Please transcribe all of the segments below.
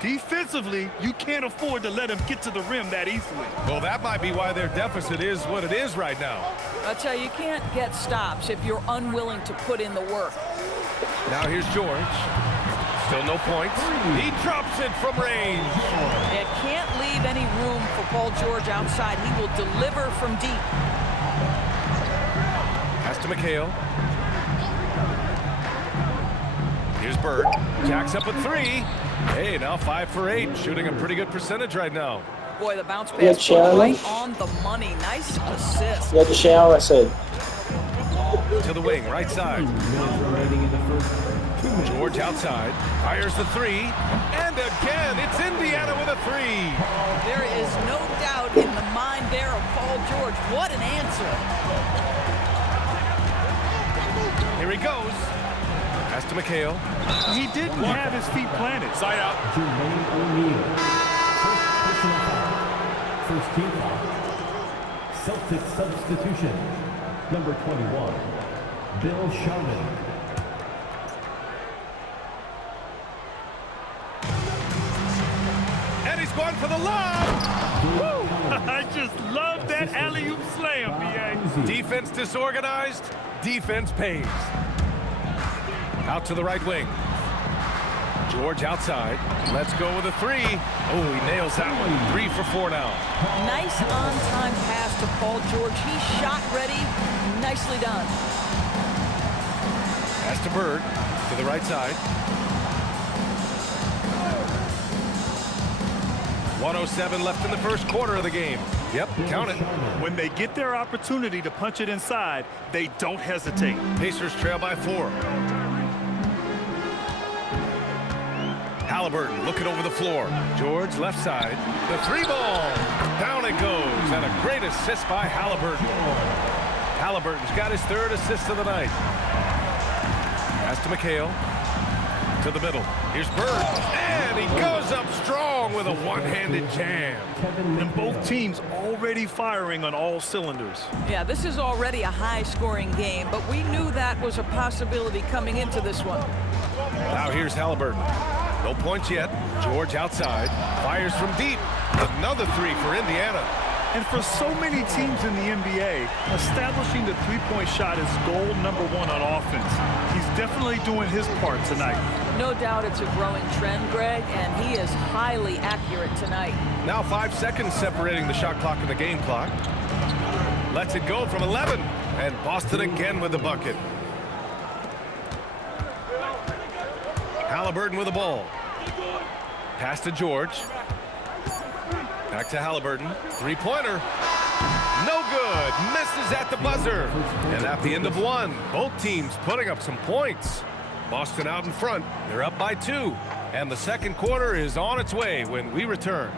Defensively, you can't afford to let him get to the rim that easily. Well, that might be why their deficit is what it is right now. I tell you, you can't get stops if you're unwilling to put in the work. Now here's George. Still no points. He drops it from range. It can't leave any room for Paul George outside. He will deliver from deep. Pass to McHale. Here's Bird. Jacks up a three. Hey, now 5 for 8. Shooting a pretty good percentage right now. Boy, the bounce Yeah, pass shower. right on the money. Nice assist. You had to shower, I said. To the wing, right side. George outside. Fires the three. And again, it's Indiana with a three. There is no doubt in the mind there of Paul George. What an answer. Here he goes. Pass to McHale. He didn't have his feet planted. Side out. Jermaine O'Neal. First team foul. Celtic substitution. Number 21, Bill Sharman. And he's going for the lob. I just love that alley-oop slam, B.A. Defense disorganized. Defense pays. Out to the right wing. George outside. Let's go with a three. Oh, he nails that one. 3 for 4 now. Nice on-time pass to Paul George. He's shot ready. Nicely done. Pass to Bird. To the right side. 1:07 left in the first quarter of the game. Yep, count it. When they get their opportunity to punch it inside, they don't hesitate. Pacers trail by 4. Halliburton looking over the floor. George left side. The three ball. Down it goes. And a great assist by Halliburton. Halliburton's got his 3rd assist of the night. Pass to McHale. To the middle. Here's Bird. And he goes up strong with a one-handed jam. And both teams already firing on all cylinders. Yeah, this is already a high-scoring game, but we knew that was a possibility coming into this one. Now here's Halliburton. No points yet. George outside. Fires from deep. Another three for Indiana. And for so many teams in the NBA, establishing the three-point shot is goal number 1 on offense. He's definitely doing his part tonight. No doubt it's a growing trend, Greg, and he is highly accurate tonight. Now 5 seconds separating the shot clock and the game clock. Lets it go from 11. And Boston again with the bucket. Halliburton with the ball. Pass to George. Back to Halliburton. Three-pointer. No good. Misses at the buzzer. And at the end of 1, both teams putting up some points. Boston out in front. They're up by 2. And the second quarter is on its way when we return.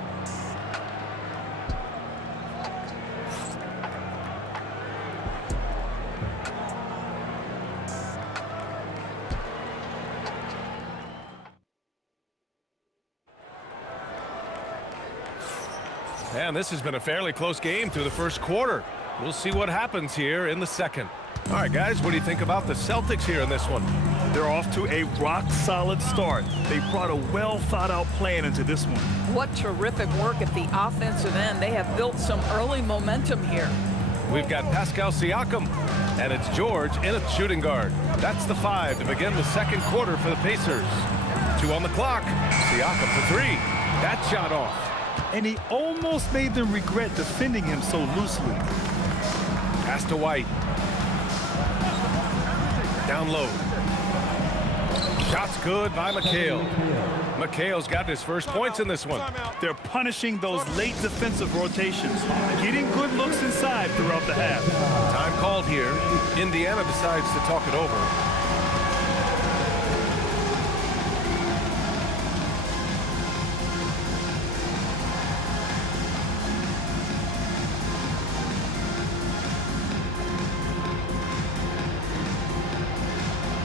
And this has been a fairly close game through the first quarter. We'll see what happens here in the second. All right, guys, what do you think about the Celtics here in this one? They're off to a rock-solid start. They brought a well-thought-out plan into this one. What terrific work at the offensive end. They have built some early momentum here. We've got Pascal Siakam, and it's George in a shooting guard. That's the 5 to begin the second quarter for the Pacers. 2 on the clock. Siakam for 3. That shot off. And he almost made them regret defending him so loosely. Pass to White. Down low. Shot's good by McHale. McHale's got his first points in this one. They're punishing those late defensive rotations, getting good looks inside throughout the half. Time called here. Indiana decides to talk it over.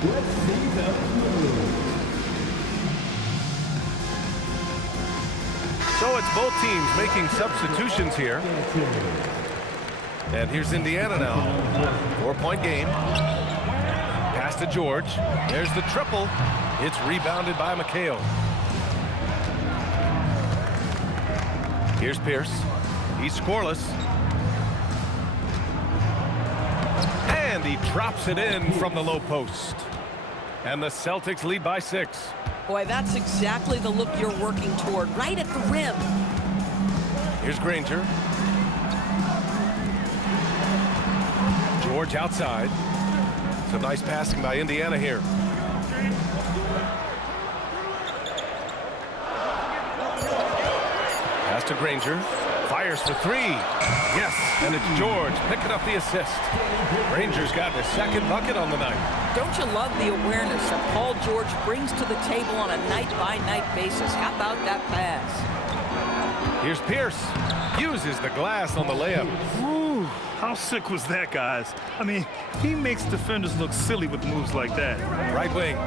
Let's see the moves. So it's both teams making substitutions here. And here's Indiana now. 4-point game. Pass to George. There's the triple. It's rebounded by McHale. Here's Pierce. He's scoreless. And he drops it in from the low post. And the Celtics lead by 6. Boy, that's exactly the look you're working toward, right at the rim. Here's Granger. George outside. Some nice passing by Indiana here. Pass to Granger. Fires for 3. Yes, and it's George picking up the assist. Granger's got his second bucket on the night. Don't you love the awareness that Paul George brings to the table on a night-by-night basis? How about that pass? Here's Pierce. Uses the glass on the layup. Ooh, how sick was that, guys? I mean, he makes defenders look silly with moves like that. Right wing.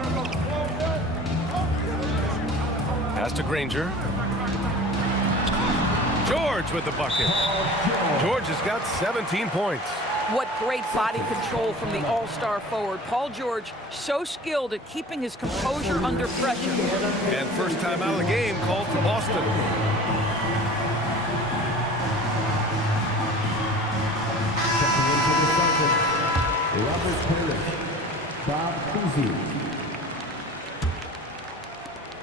Pass to Granger. George with the bucket. George has got 17 points. What great body control from the all-star forward. Paul George, so skilled at keeping his composure under pressure. And first time out of the game called for Boston. Checking into the Celtics, Robert Parrish, Bob Cousy.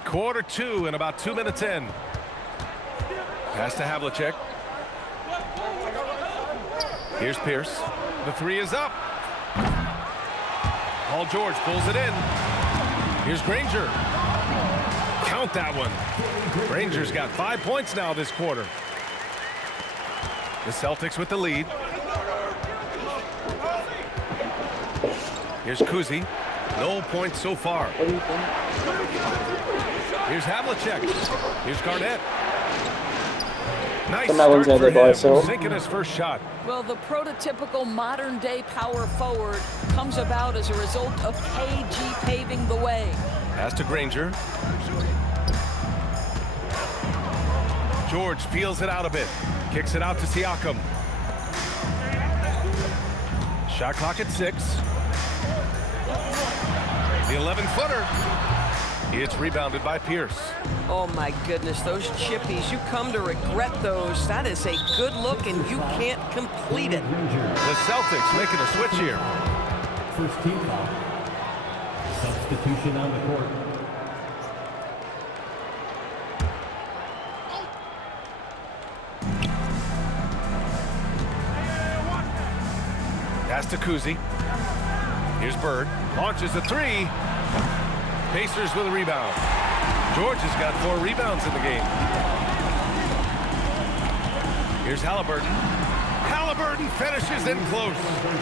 Quarter 2 and about 2 minutes in. Pass to Havlicek. Here's Pierce. The 3 is up. Paul George pulls it in. Here's Granger. Count that one. Granger's got 5 points now this quarter. The Celtics with the lead. Here's Cousy. No points so far. Here's Havlicek. Here's Garnett. Nice start for him, sinking his first shot. Well, the prototypical modern-day power forward comes about as a result of KG paving the way. Pass to Granger. George feels it out a bit. Kicks it out to Siakam. Shot clock at 6. The 11-footer. It's rebounded by Pierce. Oh, my goodness, those chippies, you come to regret those. That is a good look, and you can't complete it. The Celtics making a switch here. First team foul. Substitution on the court. Pass to Cousy. Here's Bird. Launches a 3. Pacers with a rebound. George has got 4 rebounds in the game. Here's Halliburton. Halliburton finishes in close.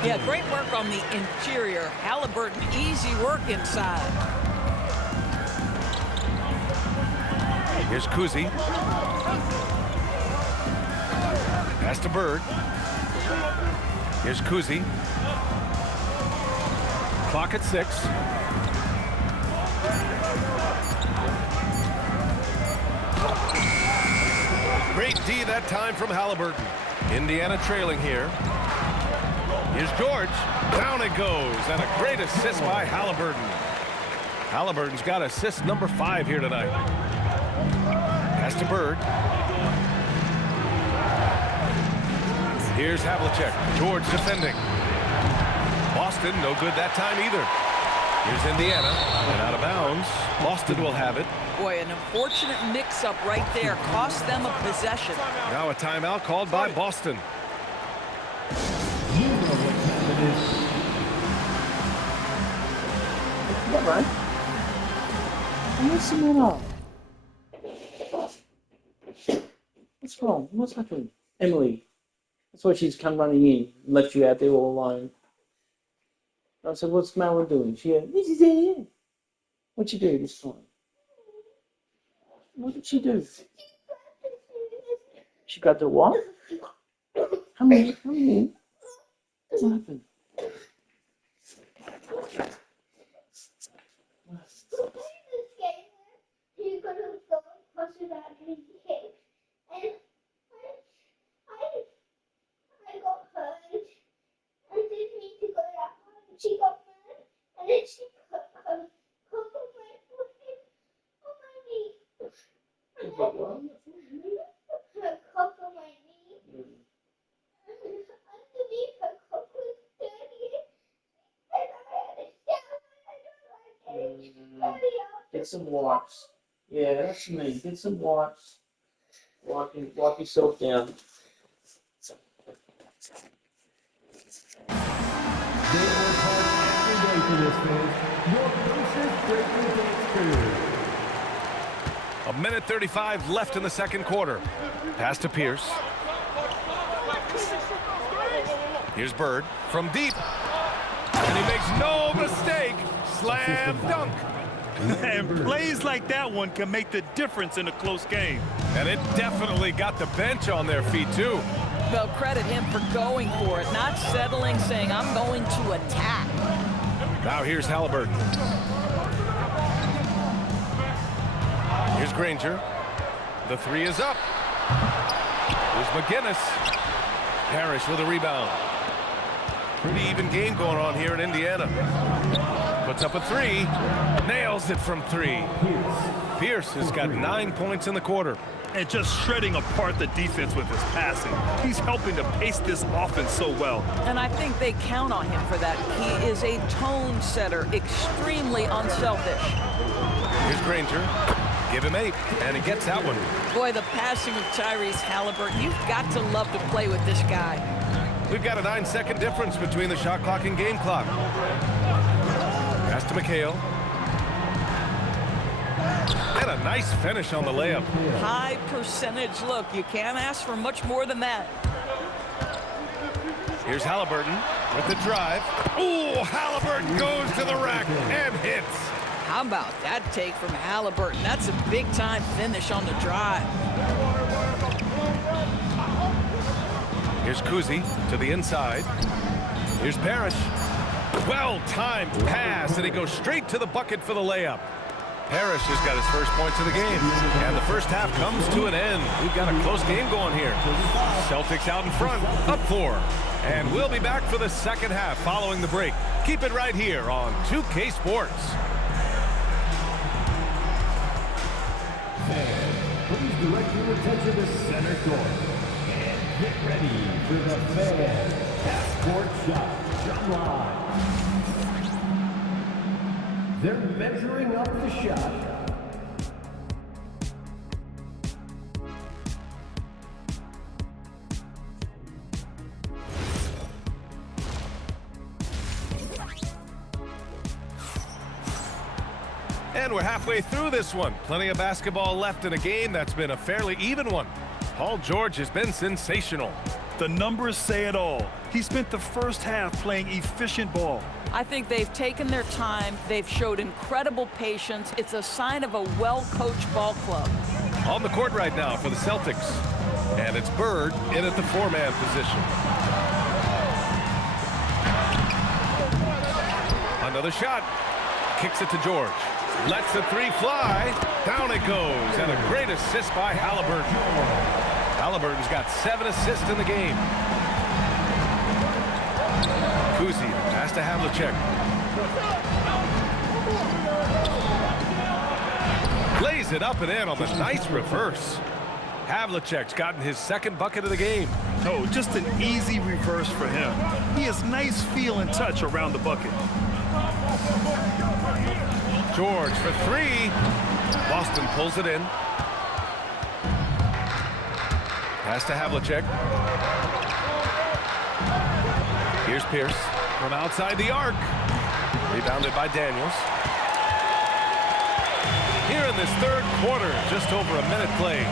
Yeah, great work on the interior. Halliburton, easy work inside. Here's Cousy. Pass to Bird. Here's Cousy. Clock at 6. Great D that time from Halliburton. Indiana trailing here. Here's George. Down it goes. And a great assist by Halliburton. Halliburton's got assist number 5 here tonight. Pass to Bird. Here's Havlicek. George defending. Boston, no good that time either. Here's Indiana. And out of bounds. Boston will have it. Boy, an unfortunate mix-up right there. Cost them a possession. Now a timeout called by Boston. You know what time it is. What, man? What's the matter? What's wrong? What's happened? Emily. That's why she's come running in, left you out there all alone. I said, what's Mallory doing? She said, this is it. What'd she do this time? What did she do? She grabbed the what? Come here, come here. What happened? She got mad, and then she cut my foot on my knee. And then her cup some walks. Yeah, that's me. Get some walks. Walk yourself down. They work hard every day for this, fans. Your Pacers break your dance period. A minute 35 left in the second quarter. Pass to Pierce. Here's Bird from deep. And he makes no mistake. Slam dunk. And plays like that one can make the difference in a close game. And it definitely got the bench on their feet, too. Well, credit him for going for it, not settling, saying, I'm going to attack. Now here's Halliburton. Here's Granger. The three is up. Here's McGinnis. Parrish with a rebound. Pretty even game going on here in Indiana. Puts up a three. Nails it from three. Pierce has got 9 points in the quarter. And just shredding apart the defense with his passing. He's helping to pace this offense so well. And I think they count on him for that. He is a tone setter, extremely unselfish. Here's Granger. Give him 8, and he gets that one. Boy, the passing of Tyrese Halliburton, you've got to love to play with this guy. We've got a 9-second difference between the shot clock and game clock. Pass to McHale. And a nice finish on the layup. High percentage look. You can't ask for much more than that. Here's Halliburton with the drive. Ooh, Halliburton goes to the rack and hits. How about that take from Halliburton? That's a big-time finish on the drive. Here's Kuzi to the inside. Here's Parrish. Well-timed pass, and he goes straight to the bucket for the layup. Parrish has got his first points of the game, and the first half comes to an end. We've got a close game going here. Celtics out in front, up 4. And we'll be back for the second half following the break. Keep it right here on 2K Sports. Please direct your attention to center court. And get ready for the Fan Passport Shot Jump Line. They're measuring up the shot. And we're halfway through this one. Plenty of basketball left in a game that's been a fairly even one. Paul George has been sensational. The numbers say it all. He spent the first half playing efficient ball. I think they've taken their time. They've showed incredible patience. It's a sign of a well-coached ball club. On the court right now for the Celtics. And it's Bird in at the 4-man position. Another shot. Kicks it to George. Lets the three fly. Down it goes. And a great assist by Halliburton. Halliburton's got 7 assists in the game. Kuzi pass to Havlicek. Lays it up and in on the nice reverse. Havlicek's gotten his second bucket of the game. Oh, just an easy reverse for him. He has nice feel and touch around the bucket. George for 3. Boston pulls it in. Pass to Havlicek. Here's Pierce from outside the arc. Rebounded by Daniels. Here in this third quarter, just over a minute played.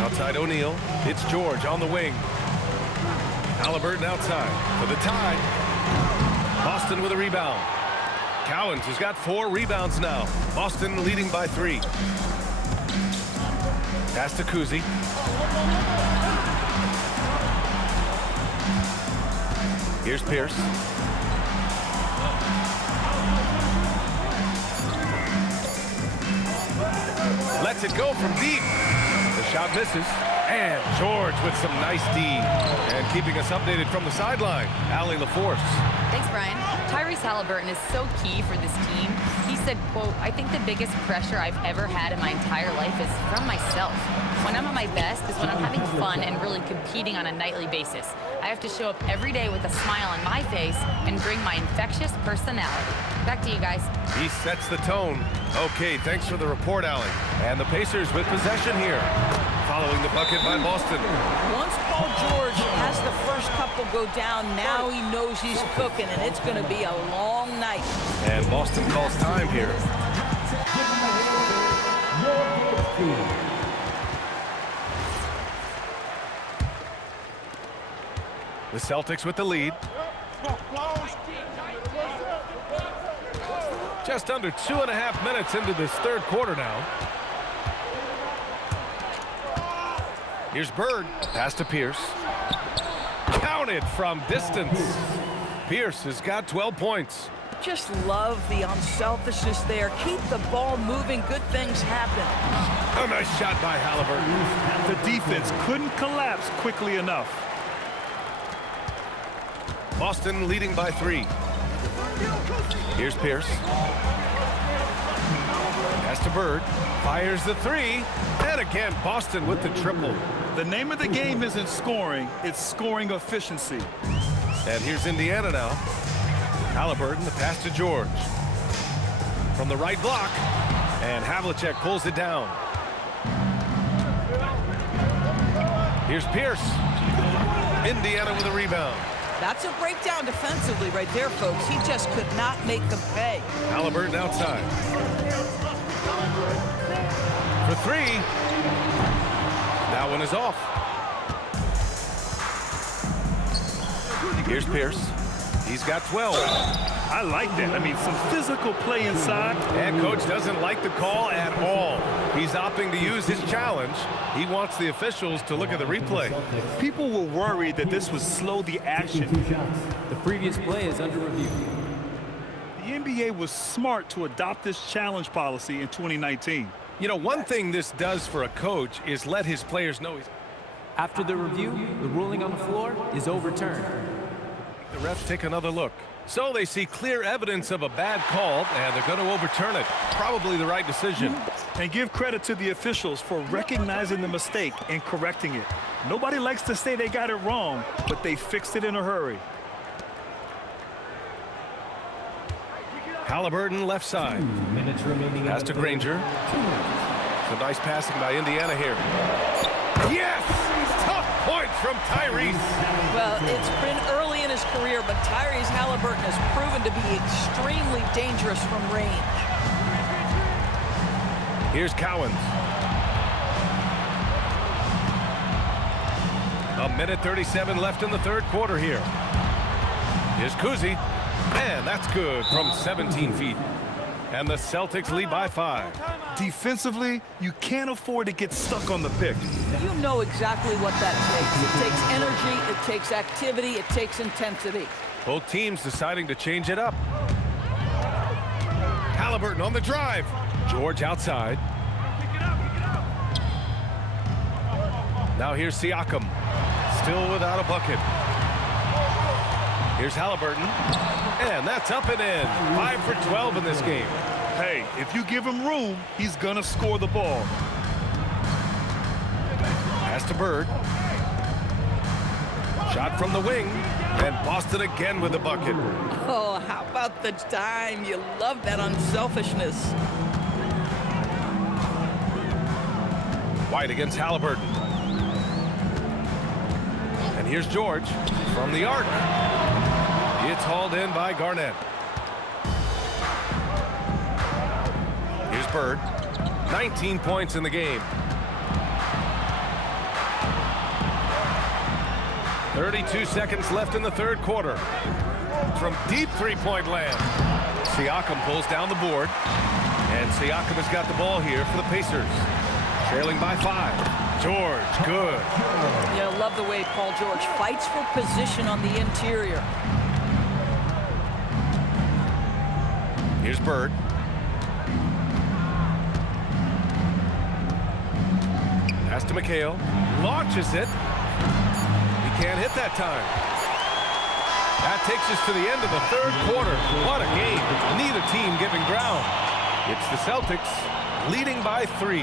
Outside O'Neal. It's George on the wing. Halliburton outside for the tie. Boston with a rebound. Cowens has got 4 rebounds now. Boston leading by 3. Pass to Kuzi. Here's Pierce. Lets it go from deep. The shot misses. And George with some nice D. And keeping us updated from the sideline, Allie LaForce. Thanks, Brian. Tyrese Halliburton is so key for this team. He said, quote, "I think the biggest pressure I've ever had in my entire life is from myself. When I'm at my best is when I'm having fun and really competing on a nightly basis. I have to show up every day with a smile on my face and bring my infectious personality." Back to you guys. He sets the tone. Okay, thanks for the report, Allie. And the Pacers with possession here. Following the bucket by Boston. Once Paul George has the first couple go down, now he knows he's cooking, and it's going to be a long night. And Boston calls time here. The Celtics with the lead. Just under 2.5 minutes into this third quarter now. Here's Bird. Pass to Pierce. Counted from distance. Pierce has got 12 points. Just love the unselfishness there. Keep the ball moving. Good things happen. A nice shot by Halliburton. The defense couldn't collapse quickly enough. Boston leading by 3. Here's Pierce. Pass to Bird. Fires the 3. And again, Boston with the triple. The name of the game isn't scoring, it's scoring efficiency. And here's Indiana now. Halliburton, the pass to George. From the right block. And Havlicek pulls it down. Here's Pierce. Indiana with a rebound. That's a breakdown defensively right there, folks. He just could not make them pay. Halliburton outside. For 3. That one is off. Here's Pierce. He's got 12. I like that. I mean, some physical play inside. And coach doesn't like the call at all. He's opting to use his challenge. He wants the officials to look at the replay. People were worried that this would slow the action. The previous play is under review. The NBA was smart to adopt this challenge policy in 2019. You know, one thing this does for a coach is let his players know he's... After the review, the ruling on the floor is overturned. The refs take another look. So they see clear evidence of a bad call, and they're going to overturn it. Probably the right decision. And give credit to the officials for recognizing the mistake and correcting it. Nobody likes to say they got it wrong, but they fixed it in a hurry. Halliburton left side. Minutes remaining. Pass to Granger. Some nice passing by Indiana here. Yes! Tough point from Tyrese. Well, it's been early in his career, but Tyrese Halliburton has proven to be extremely dangerous from range. Here's Cowens. A minute 37 left in the third quarter here. Here's Kuzi. And that's good from 17 feet. And the Celtics lead by 5. Defensively, you can't afford to get stuck on the pick. You know exactly what that takes. It takes energy, it takes activity, it takes intensity. Both teams deciding to change it up. Halliburton on the drive. George outside. Now here's Siakam. Still without a bucket. Here's Halliburton. And that's up and in. 5 for 12 in this game. Hey, if you give him room, he's gonna score the ball. Pass to Bird. Shot from the wing. And Boston again with the bucket. Oh, how about the dime? You love that unselfishness. White against Halliburton. And here's George from the arc. It's hauled in by Garnett. Here's Bird. 19 points in the game. 32 seconds left in the third quarter. From deep three-point land. Siakam pulls down the board. And Siakam has got the ball here for the Pacers. Trailing by 5. George, good. You know, love the way Paul George fights for position on the interior. Here's Bird. Pass to McHale. Launches it. He can't hit that time. That takes us to the end of the third quarter. What a game. Neither team giving ground. It's the Celtics leading by 3.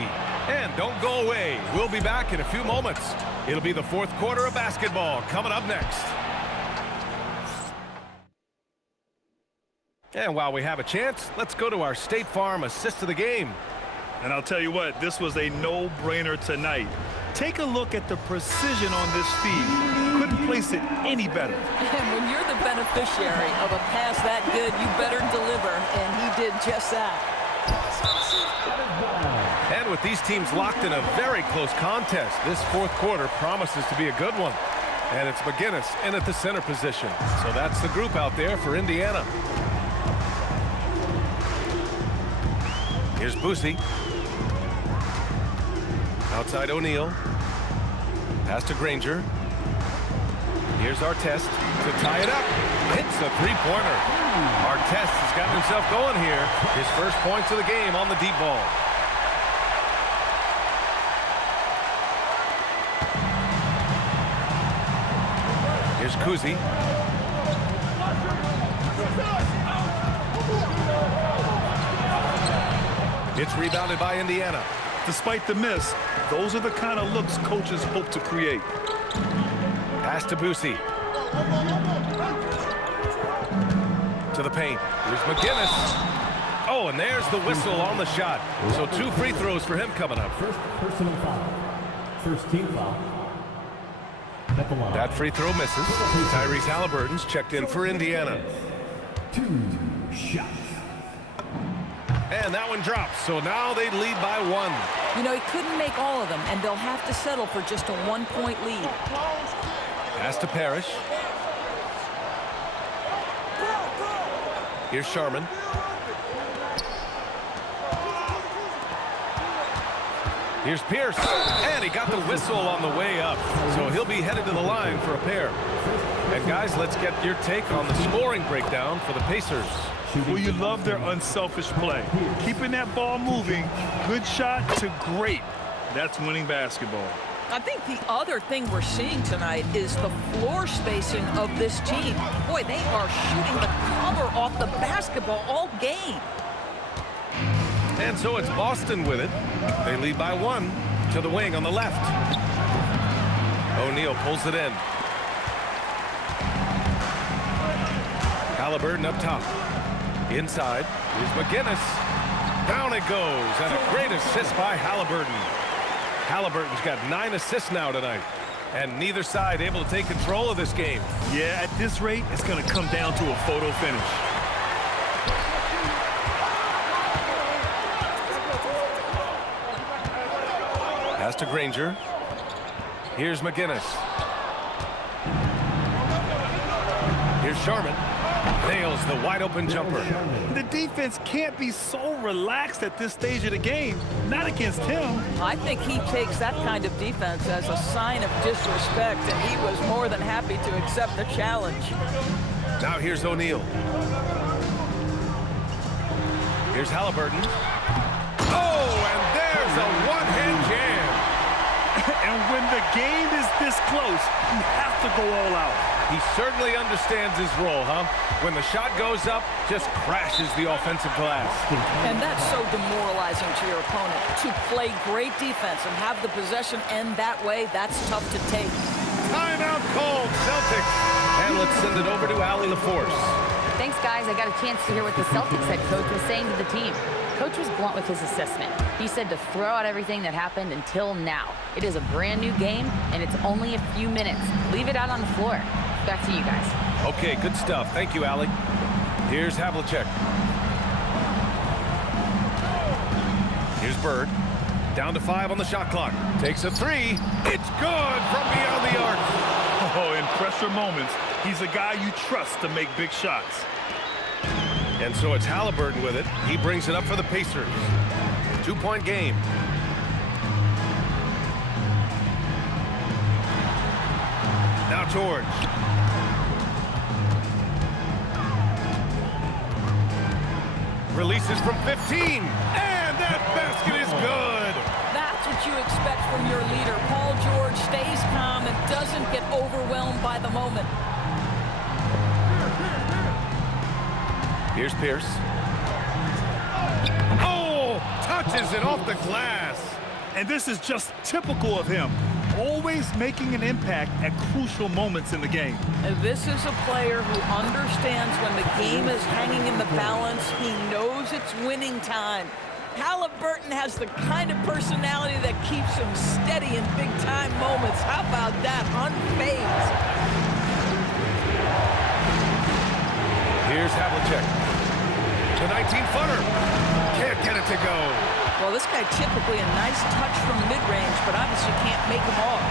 And don't go away. We'll be back in a few moments. It'll be the fourth quarter of basketball coming up next. And while we have a chance, let's go to our State Farm assist of the game. And I'll tell you what, this was a no-brainer tonight. Take a look at the precision on this feed. Couldn't place it any better. And when you're the beneficiary of a pass that good, you better deliver, and he did just that. And with these teams locked in a very close contest, this fourth quarter promises to be a good one. And it's McGinnis in at the center position. So that's the group out there for Indiana. Here's Boosie. Outside O'Neal. Pass to Granger. Here's Artest to tie it up. Hits a three-pointer. Artest has gotten himself going here. His first points of the game on the deep ball. Here's Kuzi. It's rebounded by Indiana. Despite the miss, those are the kind of looks coaches hope to create. Pass to Boosie. To the paint. Here's McGinnis. Oh, and there's the whistle on the shot. So 2 free throws for him coming up. First personal foul. First team foul. At the line. That free throw misses. Tyrese Halliburton's checked in for Indiana. 2 shots. And that one drops. So now they lead by 1. You know, he couldn't make all of them, and they'll have to settle for just a 1-point lead. Pass to Parrish. Here's Sharman. Here's Pierce. And he got the whistle on the way up. So he'll be headed to the line for a pair. And guys, let's get your take on the scoring breakdown for the Pacers. Well, you love their unselfish play. Keeping that ball moving, good shot to great. That's winning basketball. I think the other thing we're seeing tonight is the floor spacing of this team. Boy, they are shooting the cover off the basketball all game. And so it's Boston with it. They lead by 1 to the wing on the left. O'Neal pulls it in. Halliburton up top. Inside is McGinnis. Down it goes, and a great assist by Halliburton. Halliburton's got 9 assists now tonight, and neither side able to take control of this game. Yeah, at this rate, it's going to come down to a photo finish. Pass to Granger. Here's McGinnis. Here's Sharman. Nails the wide-open jumper. The defense can't be so relaxed at this stage of the game. Not against him. I think he takes that kind of defense as a sign of disrespect, and he was more than happy to accept the challenge. Now here's O'Neal. Here's Halliburton. Oh, and there's a one-hand jam. And when the game is this close, you have to go all out. He certainly understands his role, huh? When the shot goes up, just crashes the offensive glass. And that's so demoralizing to your opponent. To play great defense and have the possession end that way, that's tough to take. Timeout called, Celtics. And let's send it over to Allie LaForce. Thanks, guys. I got a chance to hear what the Celtics head coach was saying to the team. Coach was blunt with his assessment. He said to throw out everything that happened until now. It is a brand new game, and it's only a few minutes. Leave it out on the floor. Back to you guys. Okay, good stuff. Thank you, Allie. Here's Havlicek. Here's Bird. Down to 5 on the shot clock. Takes a 3. It's good from beyond the arc. Oh, in pressure moments, he's a guy you trust to make big shots. And so it's Halliburton with it. He brings it up for the Pacers. 2-point game. Now George. Releases from 15. And that basket is good. That's what you expect from your leader. Paul George stays calm and doesn't get overwhelmed by the moment. Here's Pierce. Oh, touches it off the glass. And this is just typical of him, always making an impact at crucial moments in the game. And this is a player who understands when the game is hanging in the balance. He knows it's winning time. Halliburton has the kind of personality that keeps him steady in big-time moments. How about that? Unfazed. Here's Havlicek. The 19-footer. Can't get it to go. Well, this guy typically a nice touch from mid-range, but obviously can't make them all.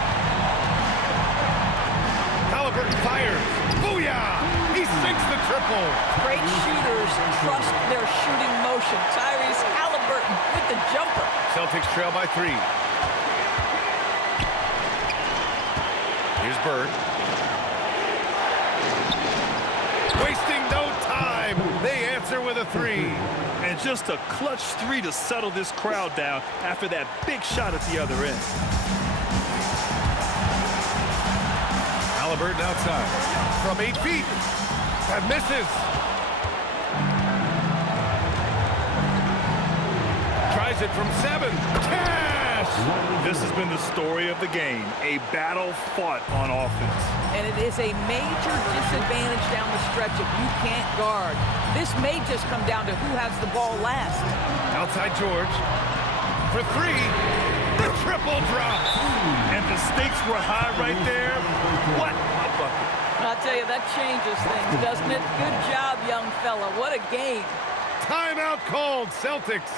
Halliburton fires. Booyah! He sinks the triple. Great shooters trust their shooting motion. Tyrese Halliburton with the jumper. Celtics trail by 3. Here's Bird. Wasting no time. They answer with a 3. And just a clutch 3 to settle this crowd down after that big shot at the other end. Halliburton outside from 8 feet. That misses. Tries it from 7. Cash! This has been the story of the game, a battle fought on offense. And it is a major disadvantage down the stretch if you can't guard. This may just come down to who has the ball last. Outside George for 3. The triple drop. And the stakes were high right there. What a bucket. I'll tell you, that changes things, doesn't it? Good job, young fella. What a game. Timeout called, Celtics.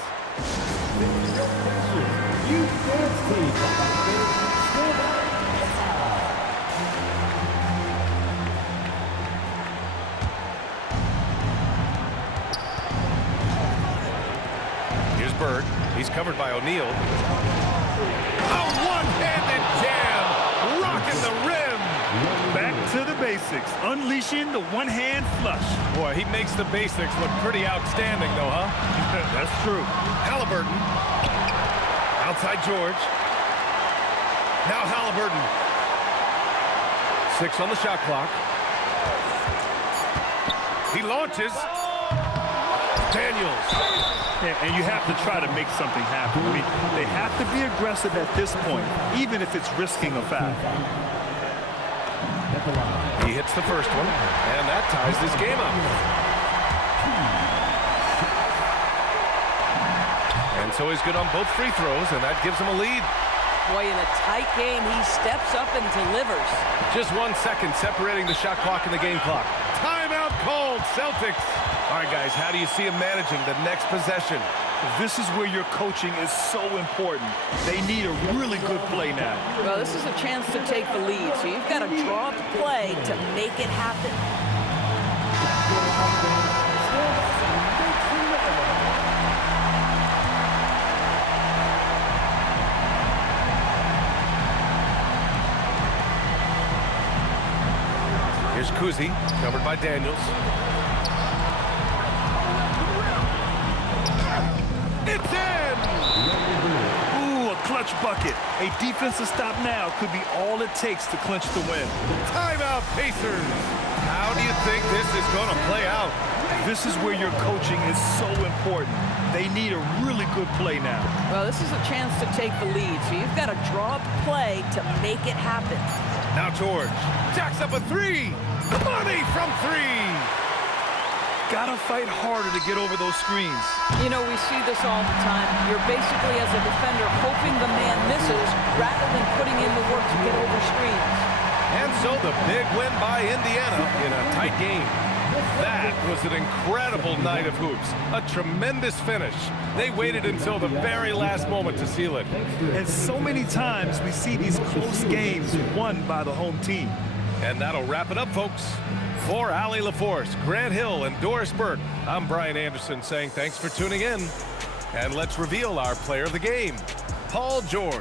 You dance team. Stand up. Here's Bird. He's covered by O'Neal. A one-handed jam, rocking the rim. Back to the basics, unleashing the one-hand flush. Boy, he makes the basics look pretty outstanding, though, huh? That's true. Halliburton. Outside George. Now Halliburton. 6 on the shot clock. He launches. Daniels. Yeah, and you have to try to make something happen. I mean, they have to be aggressive at this point, even if it's risking a foul. He hits the first one, and that ties this game up. And so he's good on both free throws, and that gives him a lead. Boy, in a tight game, he steps up and delivers. Just 1 second separating the shot clock and the game clock. Timeout called, Celtics. All right, guys, how do you see him managing the next possession? This is where your coaching is so important. They need a really good play now. Well, this is a chance to take the lead, so you've got to draw up a play to make it happen. Here's Kuzi, covered by Daniels. It's in! Ooh, a clutch bucket. A defensive stop now could be all it takes to clinch the win. Timeout, Pacers. How do you think this is going to play out? This is where your coaching is so important. They need a really good play now. Well, this is a chance to take the lead, so you've got to draw up a play to make it happen. Now George jacks up a 3. Money from 3. Gotta fight harder to get over those screens. You know, we see this all the time. You're basically, as a defender, hoping the man misses rather than putting in the work to get over screens. And so the big win by Indiana in a tight game. That was an incredible night of hoops. A tremendous finish. They waited until the very last moment to seal it. And so many times we see these close games won by the home team. And that'll wrap it up, folks. For Allie LaForce, Grant Hill, and Doris Burke, I'm Brian Anderson saying thanks for tuning in. And let's reveal our player of the game, Paul George.